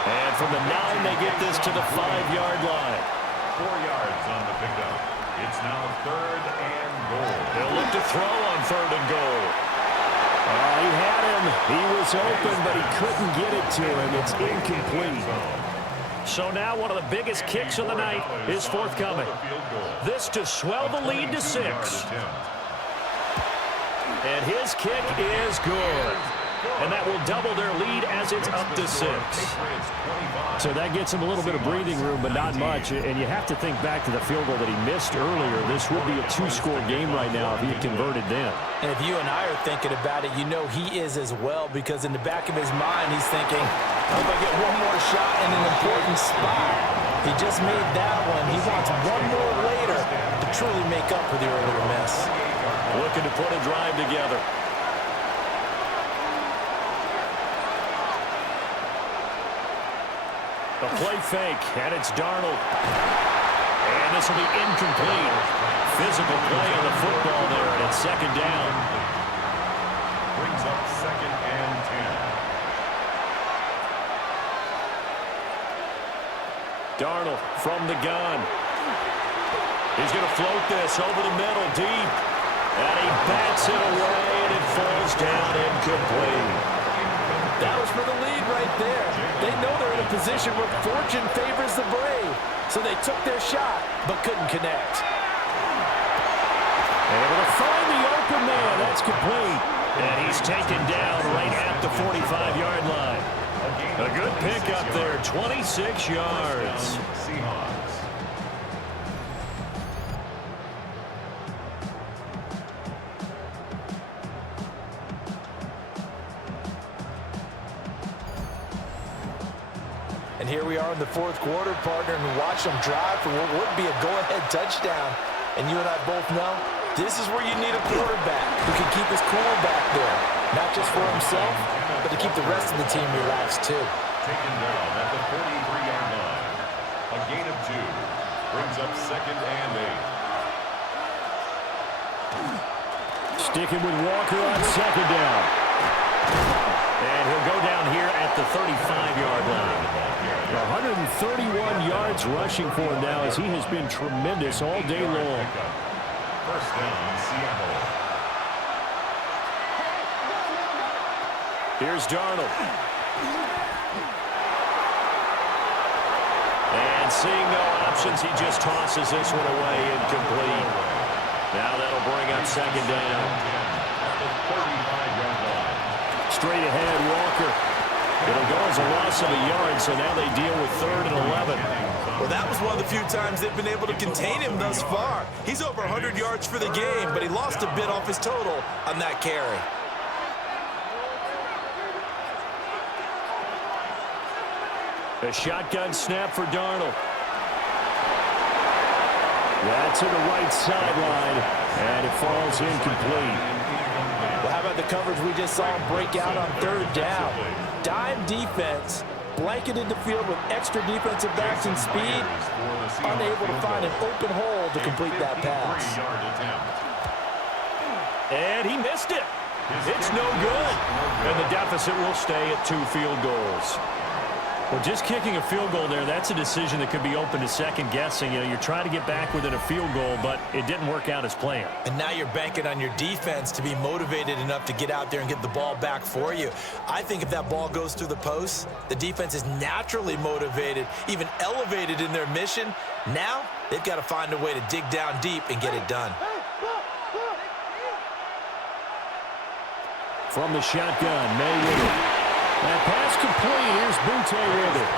And from the 9, they get this to the 5-yard line. 4 yards on the pickup. It's now third and goal. They'll look to throw on third and goal. He had him. He was open, but he couldn't get it to him. It's incomplete. So now one of the biggest kicks of the night is forthcoming. This to swell the lead to 6. And his kick is good. And that will double their lead as it's up to 6. So that gets him a little bit of breathing room, but not much. And you have to think back to the field goal that he missed earlier. This would be a 2-score game right now if he had converted then. And if you and I are thinking about it, you know he is as well, because in the back of his mind, he's thinking, I hope I get one more shot in an important spot. He just made that one. He wants one more later to truly make up for the earlier miss. Looking to put a drive together. A play fake, and it's Darnold. And this will be incomplete. Physical play on the football there, and it's second down. Brings up second and 10. Darnold from the gun. He's going to float this over the middle, deep. And he bats it away, and it falls down incomplete. That was for the lead right there. They know they're in a position where fortune favors the brave. So they took their shot, but couldn't connect. Able to find the open man. That's complete. And he's taken down right at the 45-yard line. A good pickup there, 26 yards. Seahawks. And here we are in the fourth quarter, partner, and watch them drive for what would be a go-ahead touchdown. And you and I both know this is where you need a quarterback who can keep his cool back there. Not just for himself, but to keep the rest of the team relaxed too. Taken down at the 43-yard line. A gain of 2. Brings up second and 8. Sticking with Walker on second down. And he'll go down here at the 35-yard line. 131 yards rushing for him now as he has been tremendous all day long. First down, Seattle. Here's Darnold. And seeing no options, he just tosses this one away incomplete. Now that'll bring up second down. Straight ahead, Walker. It'll go as a loss of a yard, so now they deal with third and 11. Well, that was one of the few times they've been able to contain him thus far. He's over 100 yards for the game, but he lost a bit off his total on that carry. A shotgun snap for Darnold. That's to the right sideline, and it falls incomplete. Well, how about the coverage we just saw him break out on third down? dime defense blanketed the field with extra defensive backs and speed, unable to find an open hole to complete that pass. And he missed it. It's no good. And the deficit will stay at 2 field goals. Well, just kicking a field goal there, that's a decision that could be open to second guessing. You know, you're trying to get back within a field goal, but it didn't work out as planned. And now you're banking on your defense to be motivated enough to get out there and get the ball back for you. I think if that ball goes through the post, the defense is naturally motivated, even elevated in their mission. Now they've got to find a way to dig down deep and get it done. From the shotgun, May with it. That pass complete. Here's Butte with it.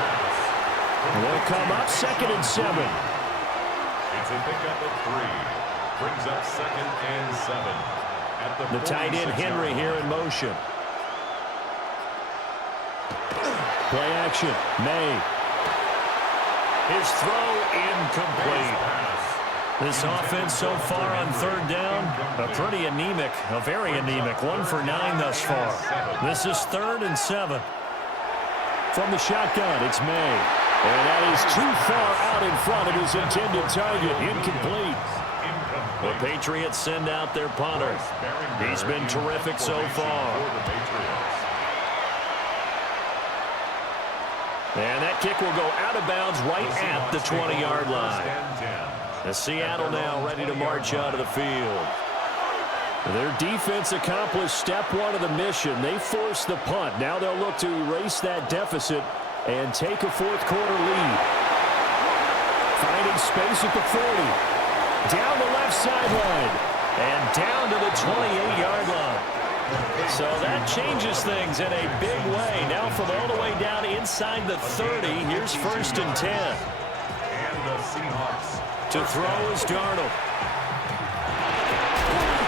They'll come up 2nd and 7. It's a pickup of 3. Brings up 2nd and 7. At the tight end Henry here in motion. Play action. May. His throw incomplete. This offense so far on 3rd down, a pretty anemic, a very anemic. 1 for 9 thus far. This is 3rd and 7. From the shotgun, it's May. And that is too far out in front of his intended target. Incomplete. The Patriots send out their punter. He's been terrific so far. And that kick will go out of bounds right at the 20-yard line. The Seattle now ready to march out of the field. Their defense accomplished step 1 of the mission. They forced the punt. Now they'll look to erase that deficit and take a 4th quarter lead. Finding space at the 40. Down the left sideline. And down to the 28-yard line. So that changes things in a big way. Now from all the way down inside the 30, here's 1st and 10. And the Seahawks. To throw is Darnold.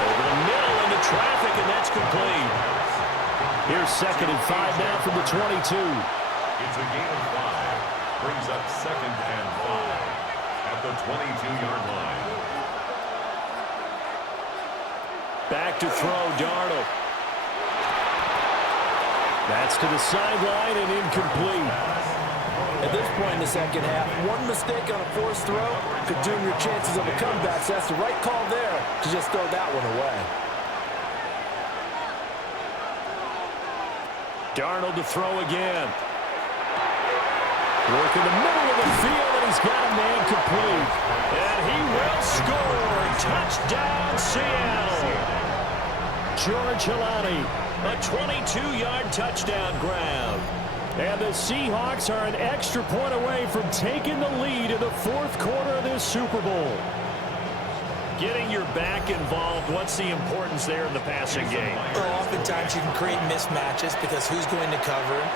Over the middle into traffic, and that's complete. Here's 2nd and 5 now from the 22. It's a gain of 5. Brings up 2nd and 5 at the 22-yard line. Back to throw, Darnold. That's to the sideline and incomplete. At this point in the second half, one mistake on a forced throw could doom your chances of a comeback. So that's the right call there to just throw that one away. Darnold to throw again. Work in the middle of the field, and he's got a man complete. And he will score. Touchdown, Seattle. George Hilani. A 22-yard touchdown grab. And the Seahawks are an extra point away from taking the lead in the 4th quarter of this Super Bowl. Getting your back involved, what's the importance there in the passing game? Well, oftentimes you can create mismatches because who's going to cover him,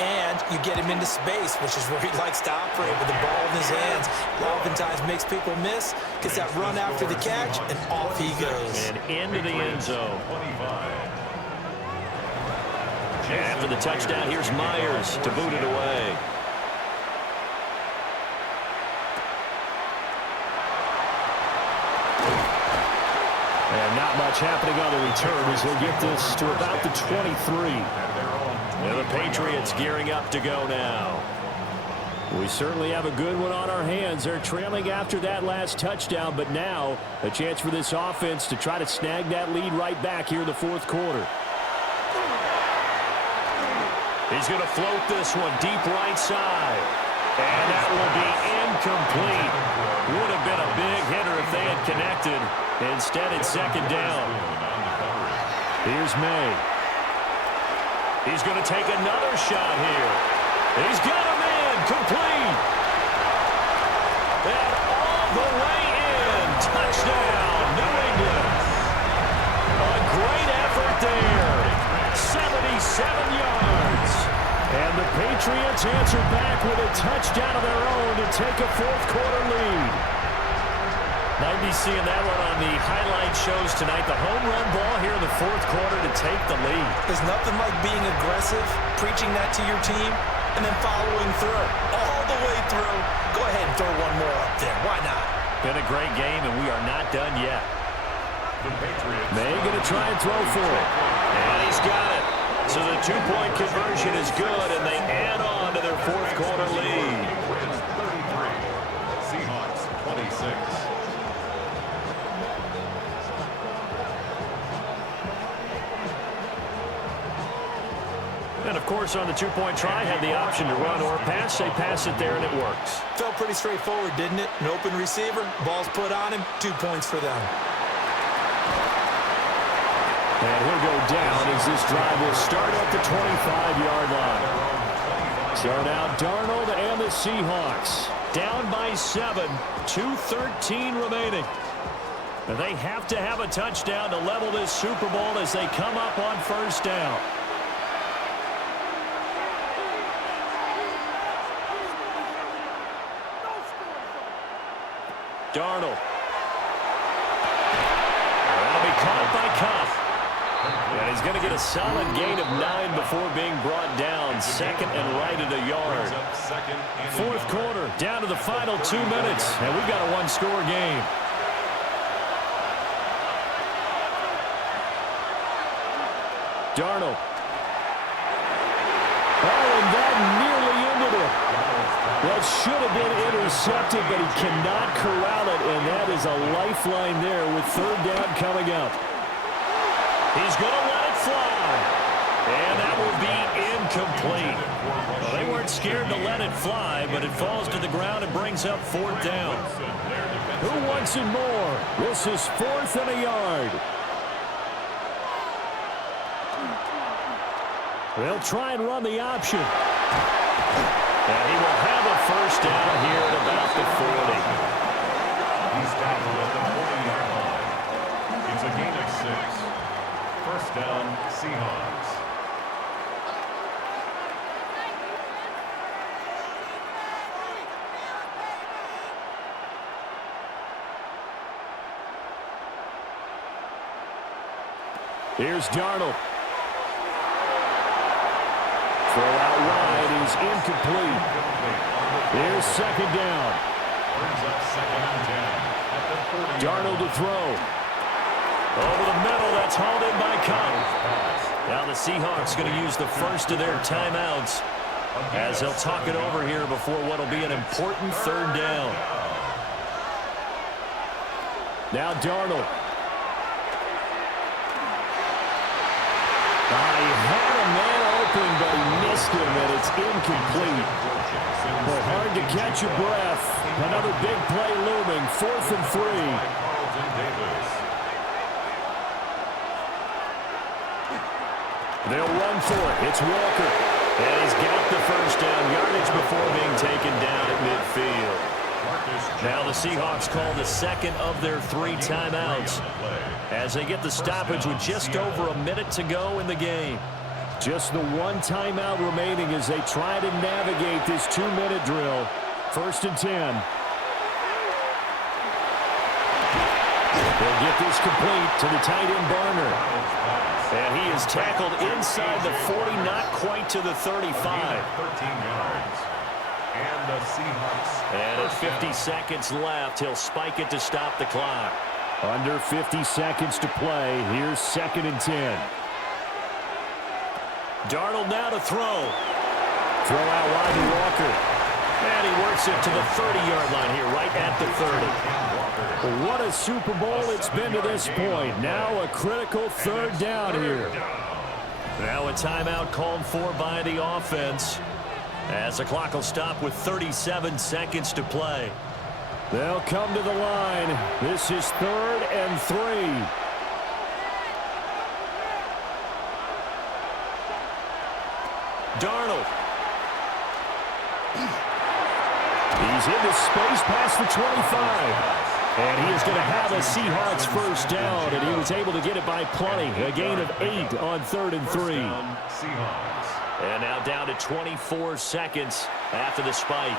and you get him into space, which is where he likes to operate with the ball in his hands. Oftentimes makes people miss, gets that run after the catch, and off he goes. And into the end zone. After the touchdown, here's Myers to boot it away. And not much happening on the return as he'll get this to about the 23. And the Patriots gearing up to go now. We certainly have a good one on our hands. They're trailing after that last touchdown, but now a chance for this offense to try to snag that lead right back here in the 4th quarter. He's going to float this one deep right side. And that will be incomplete. Would have been a big hitter if they had connected. Instead, it's 2nd down. Here's May. He's going to take another shot here. He's got a man complete. And all the way in. Touchdown, New England. A great effort there. 77 yards. And the Patriots answer back with a touchdown of their own to take a 4th quarter lead. Might be seeing that one on the highlight shows tonight. The home run ball here in the 4th quarter to take the lead. There's nothing like being aggressive, preaching that to your team, and then following through. All the way through. Go ahead and throw one more up there. Why not? Been a great game, and we are not done yet. May going to try and throw for it. And he's got it. So the two-point conversion is good, and they add on to their fourth quarter lead. Seahawks 26. And, of course, on the two-point try, had the option to run or pass. They pass it there, and it works. Felt pretty straightforward, didn't it? An open receiver, ball's put on him, 2 points for them. And he'll go down as this drive will start at the 25-yard line. So now Darnold and the Seahawks down by 7, 2:13 remaining. And they have to have a touchdown to level this Super Bowl as they come up on first down. Darnold. That'll be caught by Cup. And he's going to get a solid gain of 9 before being brought down. Second and right at a yard. Fourth quarter, down to the final 2 minutes. And we've got a one-score game. Darnold. Oh, and that nearly ended it. That should have been intercepted, but he cannot corral it, and that is a lifeline there with third down coming up. He's going to let it fly, and that will be incomplete. Well, they weren't scared to let it fly, but it falls to the ground and brings up fourth down. Who wants it more? This is 4th and a yard. They'll try and run the option. And he will have a first down here at about the 40. He's tackled at the 40-yard line. It's a gain of 6. First down, Seahawks. Here's Darnold. Throw out wide is incomplete. Here's second down. Brings up 2nd and 10. Darnold to throw. Over the middle, that's hauled in by Cup. Now the Seahawks going to use the first of their timeouts as they'll talk it over here before what will be an important third down. Now Darnold. He had a man open, but he missed him, and it's incomplete. Well, hard to catch your breath. Another big play looming, 4th and 3. They'll run for it. It's Walker. And he's got the first down yardage before being taken down at midfield. Now the Seahawks call the second of their 3 timeouts as they get the stoppage with just over a minute to go in the game. Just the 1 timeout remaining as they try to navigate this 2-minute drill. 1st and 10. They'll get this complete to the tight end Barner. And he is tackled inside the 40, not quite to the 35. 13 yards. And the Seahawks. And at 50 seconds left, he'll spike it to stop the clock. Under 50 seconds to play. Here's 2nd and 10. Darnold now to throw. Throw out wide to Walker. And he works it to the 30-yard line here, right at the 30. What a Super Bowl it's been to this point. Now a critical third down here. Now a timeout called for by the offense, as the clock will stop with 37 seconds to play. They'll come to the line. This is 3rd and 3. Darnold. He's into space past the 25. And he is going to have a Seahawks first down, and he was able to get it by plenty. A gain of 8 on 3rd and 3. And now down to 24 seconds after the spike.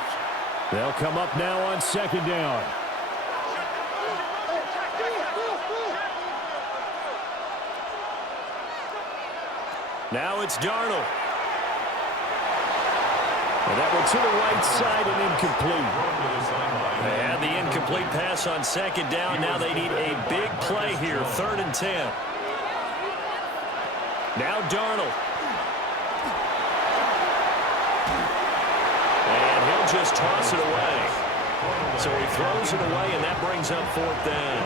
They'll come up now on 2nd down. Now it's Darnold. And that one to the right side and incomplete. They had the incomplete pass on 2nd down. Now they need a big play here, 3rd and 10. Now Darnold. just toss it away. So he throws it away, and that brings up 4th down.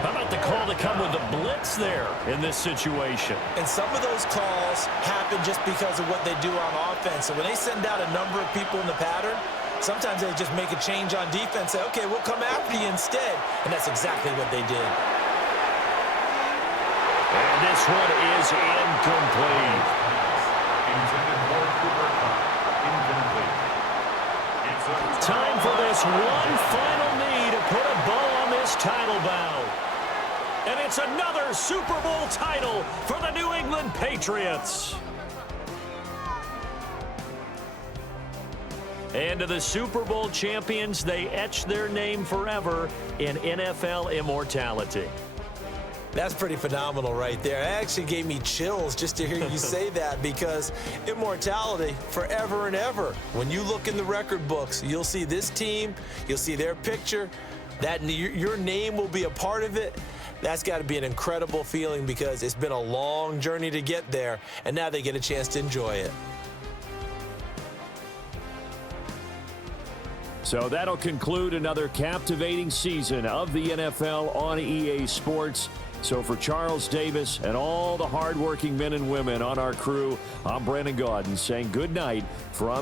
How about the call to come with the blitz there in this situation? And some of those calls happen just because of what they do on offense. So when they send out a number of people in the pattern, sometimes they just make a change on defense, say, okay, we'll come after you instead. And that's exactly what they did. And this one is incomplete. Time for this one final knee to put a bow on this title bout. And it's another Super Bowl title for the New England Patriots. And to the Super Bowl champions, they etch their name forever in NFL immortality. That's pretty phenomenal right there. It actually gave me chills just to hear you say that, because immortality forever and ever. When you look in the record books, you'll see this team, you'll see their picture, that your name will be a part of it. That's got to be an incredible feeling, because it's been a long journey to get there, and now they get a chance to enjoy it. So that'll conclude another captivating season of the NFL on EA Sports. So for Charles Davis and all the hardworking men and women on our crew, I'm Brandon Gaudin saying good night from